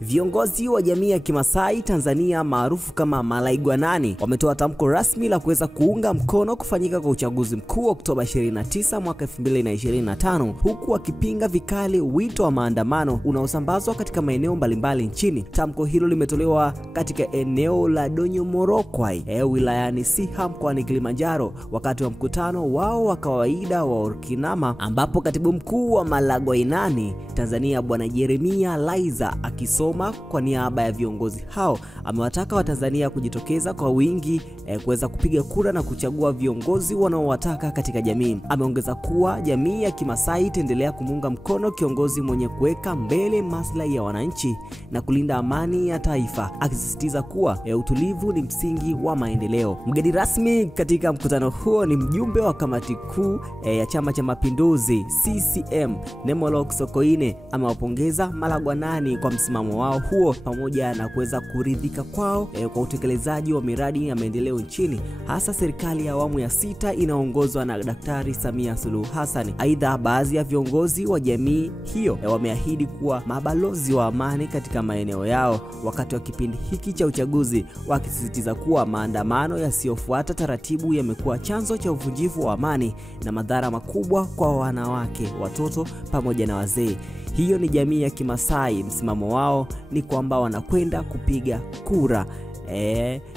Viongozi wa jamii ya Kimasai Tanzania maarufu kama Malaigwanani wametoa tamko rasmi la kuweza kuunga mkono kufanyika kwa uchaguzi mkuu Oktoba 29 mwaka 2025, huku wakipinga vikali wito wa maandamano unaosambazwa katika maeneo mbalimbali nchini. Tamko hilo limetolewa katika eneo la Donyomorokwai wilayani Siha mkoani Kilimanjaro wakati wa mkutano wao wa kawaida wa Orkinama, ambapo katibu mkuu wa Malaigwanani Tanzania Bwana Jeremia Laiza akisoma kwa niaba ya viongozi hao amewataka Watanzania kujitokeza kwa wingi kuweza kupiga kura na kuchagua viongozi wanaowataka katika jamii. Ameongeza kuwa jamii ya Kimasai itaendelea kumunga mkono kiongozi mwenye kuweka mbele maslahi ya wananchi na kulinda amani ya taifa, akisisitiza kuwa utulivu ni msingi wa maendeleo. Mgeni rasmi katika mkutano huo ni mjumbe wa kamati kuu ya Chama cha Mapinduzi CCM Nemolok Sokoine. Amewapongeza Malaigwanani kwa msimamo wao huo pamoja na kuweza kuridhika kwao kwa utekelezaji wa miradi ya maendeleo nchini, hasa serikali ya awamu ya 6 inaongozwa na Daktari Samia Suluhu Hassan. Aidha, baadhi ya viongozi wa jamii hiyo wameahidi kuwa mabalozi wa amani katika maeneo yao wakati wa kipindi hiki cha uchaguzi, wakisisitiza kuwa maandamano yasiyofuata taratibu yamekuwa chanzo cha uvunjifu wa amani na madhara makubwa kwa wanawake, watoto pamoja na wazee. Hiyo ni jamii ya Kimasai. Msimamo wao ni kwamba wanakwenda kupiga kura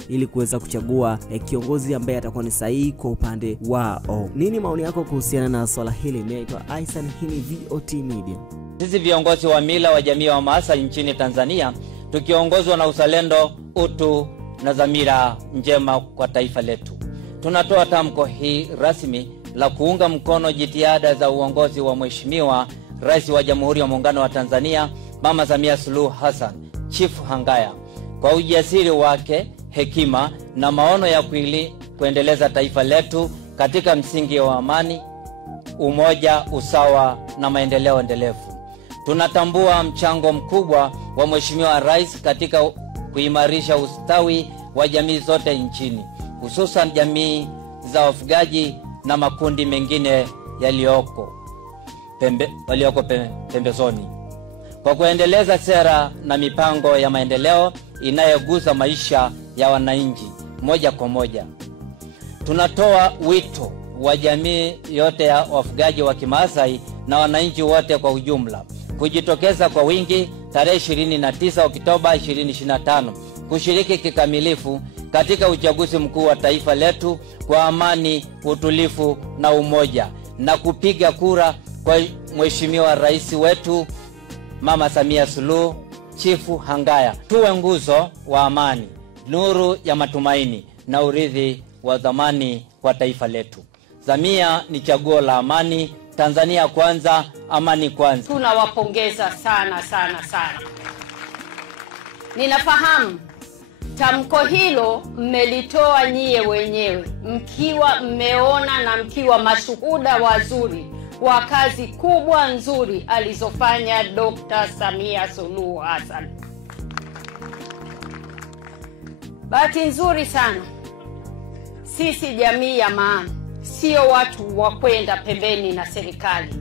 ili kuweza kuchagua kiongozi ambaye atakuwa ni sahihi kwa upande wao. Nini maoni yako kuhusiana na swala hili? Naitwa Aisan, hii ni VOT Media. Sisi viongozi wa mila wa jamii wa Maasai nchini Tanzania tukiongozwa na uzalendo, utu na dhamira njema kwa taifa letu, tunatoa tamko hii rasmi la kuunga mkono jitihada za uongozi wa Mheshimiwa Rais wa Jamhuri ya Muungano wa Tanzania Mama Samia Suluhu Hassan Chifu Hangaya kwa ujasiri wake, hekima na maono ya kuendeleza taifa letu katika msingi wa amani, umoja, usawa na maendeleo endelevu. Tunatambua mchango mkubwa wa Mheshimiwa Rais katika kuimarisha ustawi wa jamii zote nchini, hususan jamii za wafugaji na makundi mengine yaliyoko pembezoni, kwa kuendeleza sera na mipango ya maendeleo inayogusa maisha ya wananchi moja kwa moja. Tunatoa wito wa jamii yote ya wafugaji wa Kimasai na wananchi wote kwa ujumla kujitokeza kwa wingi tarehe 29 Oktoba 2025 kushiriki kikamilifu katika uchaguzi mkuu wa taifa letu kwa amani, utulivu na umoja, na kupiga kura kwa Mheshimiwa Rais wetu Mama Samia Suluhu Chifu Hangaya. Tuwe nguzo wa amani, nuru ya matumaini na urithi wa zamani kwa taifa letu. Samia ni chaguo la amani. Tanzania kwanza, amani kwanza. Tunawapongeza sana sana sana. Ninafahamu tamko hilo mmelitoa nyie wenyewe mkiwa mmeona na mkiwa mashuhuda wazuri wa kazi kubwa nzuri alizofanya Dr. Samia Suluhu Hassan. Bahati nzuri sana sisi jamii ya maana sio watu wa kwenda pembeni na serikali.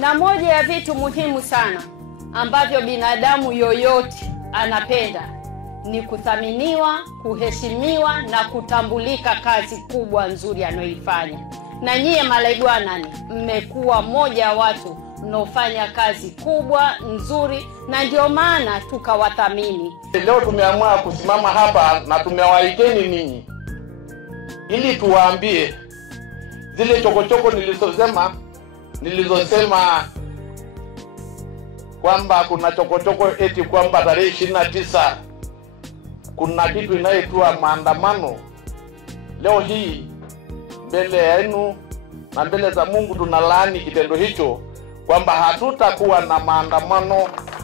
Na moja ya vitu muhimu sana ambavyo binadamu yoyote anapenda ni kuthaminiwa, kuheshimiwa na kutambulika kazi kubwa nzuri anayoifanya. Na nyie Malaigwanani mmekuwa moja wa watu mnaofanya kazi kubwa nzuri, na ndio maana tukawathamini. Leo tumeamua kusimama hapa na tumewaiteni ninyi ili tuwaambie zile chokochoko nilizosema kwamba kuna chokochoko eti kwamba tarehe 29 kuna kitu inaitwa maandamano. Leo hii mbele yenu na mbele za Mungu tunalaani kitendo hicho, kwamba hatutakuwa na maandamano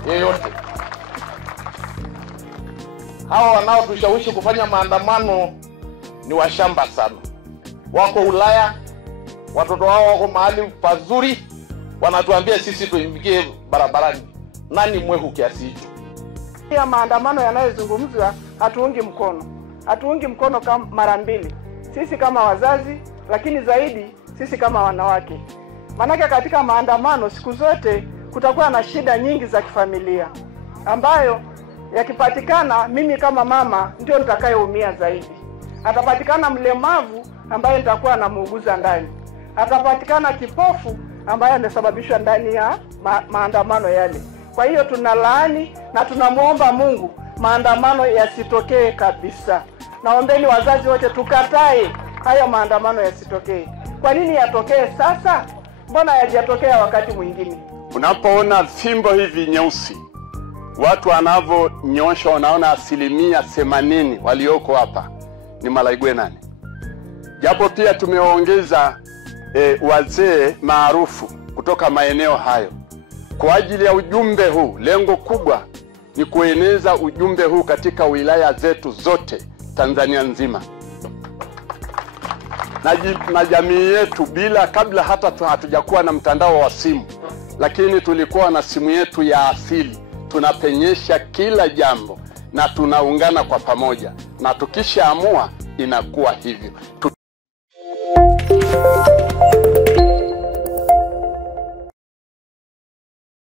yoyote. Hawa wanaotushawishi kufanya maandamano ni washamba sana. Wako Ulaya, watoto wao wako mahali pazuri, wanatuambia sisi tuingie barabarani. Nani mwehu kiasi hicho? Ya maandamano yanayozungumzwa hatuungi mkono. Hatuungi mkono kama mara mbili. Sisi kama wazazi, lakini zaidi sisi kama wanawake. Manake katika maandamano siku zote kutakuwa na shida nyingi za kifamilia ambayo yakipatikana, mimi kama mama ndio nitakayeumia zaidi. Atapatikana mlemavu ambaye nitakuwa namuuguza ndani. Atapatikana kipofu ambaye amesababishwa ndani ya maandamano yale. Kwa hiyo tunalaani na tunamuomba Mungu maandamano yasitokee kabisa. Naombeni wazazi wote tukatae hayo maandamano yasitokee. Kwa nini yatokee sasa? Mbona hayajatokea wakati mwingine? Unapoona fimbo hivi nyeusi, watu wanavyonyosha, unaona 80% walioko hapa ni Malaigwenani. Japo pia tumeongeza wazee maarufu kutoka maeneo hayo kwa ajili ya ujumbe huu. Lengo kubwa ni kueneza ujumbe huu katika wilaya zetu zote Tanzania nzima. Na jamii yetu, kabla hata hatujakuwa na mtandao wa simu, lakini tulikuwa na simu yetu ya asili. Tunapenyesha kila jambo na tunaungana kwa pamoja, na tukishaamua inakuwa hivyo.